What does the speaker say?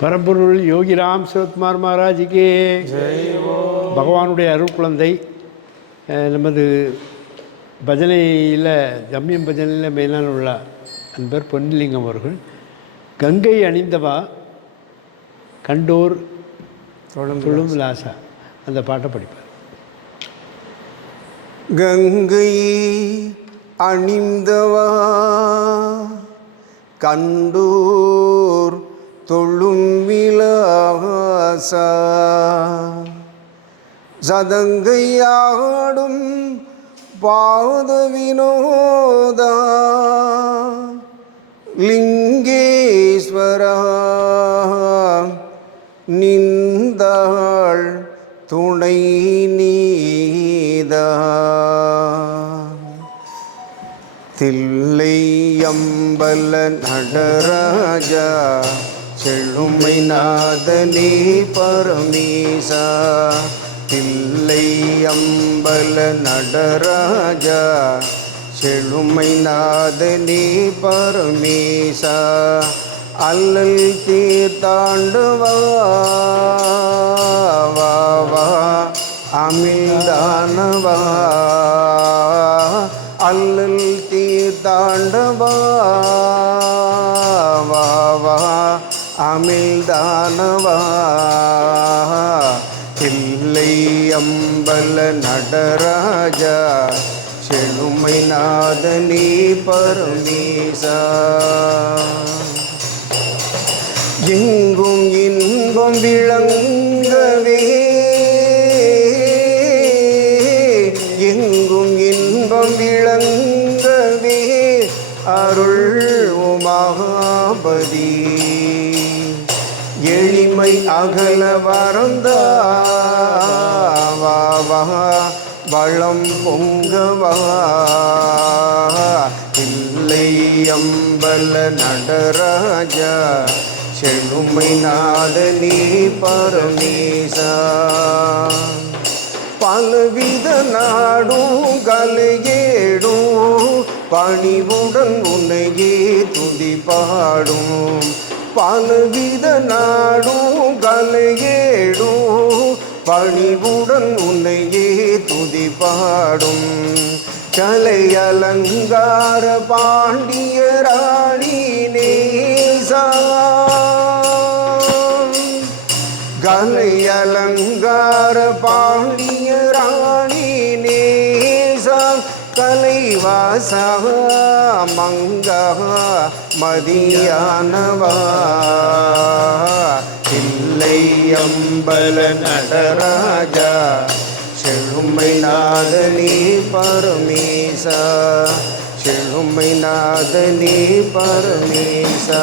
பரம்பொருள் யோகிராம் சிவகுமார் மகாராஜுக்கே பகவானுடைய அருள் குழந்தை. நமது பஜனையில் கம்யம் பஜனையில் மெயினான உள்ள அன்பர் பொன்னிலிங்கம் அவர்கள் கங்கை அணிந்தவா கண்டோர் தொழும் லாசா அந்த பாட்டை படிப்பார். கங்கை அணிந்தவா கண்டோர் தொழும் விலாசா சதங்கையாடும் பாத வினோதா லிங்கேஸ்வரா நிந்தாள் துணை நீதா தில்லை அம்பல நடராஜா செழுமை நாதனே பரமேசா தில்லை அம்பல நடராஜா செழுமை நாதனே பரமேசா அல்லல் தீர்த்தாண்டவா வா வா அமிழ்தானவா அல்லல் தீர்த்தாண்டவா வா வா அமிழ்தானவா தில்லை அம்பல நடராஜா செழுமை நாதனே பரமேசா எங்கும் இன்பம் விளங்கவே எங்கும் இன்பம் விளங்கவே அருள் உமாபதி எளிமை அகல வரந்தா வா வா வளம் பொங்கவா தில்லை அம்பல நடராஜா செழுமை நாதனே பரமேசா பலவித நாடும் கலையேடும் பணிவுடன் உன்னையே துதி பாடும் பலவித நாடும் கலையேடும் பணிவுடன் உன்னையே துதி பாடும் கலை அலங்கார பாண்டிய ராணி நேசா கலை அலங்கார பாண்டிய ராணி நேசா கலைவாசா மங்கா மதியானவா தில்லை அம்பல நடராஜா செழுமை நாதனே பரமேசா செழுமை நாதனே பரமேசா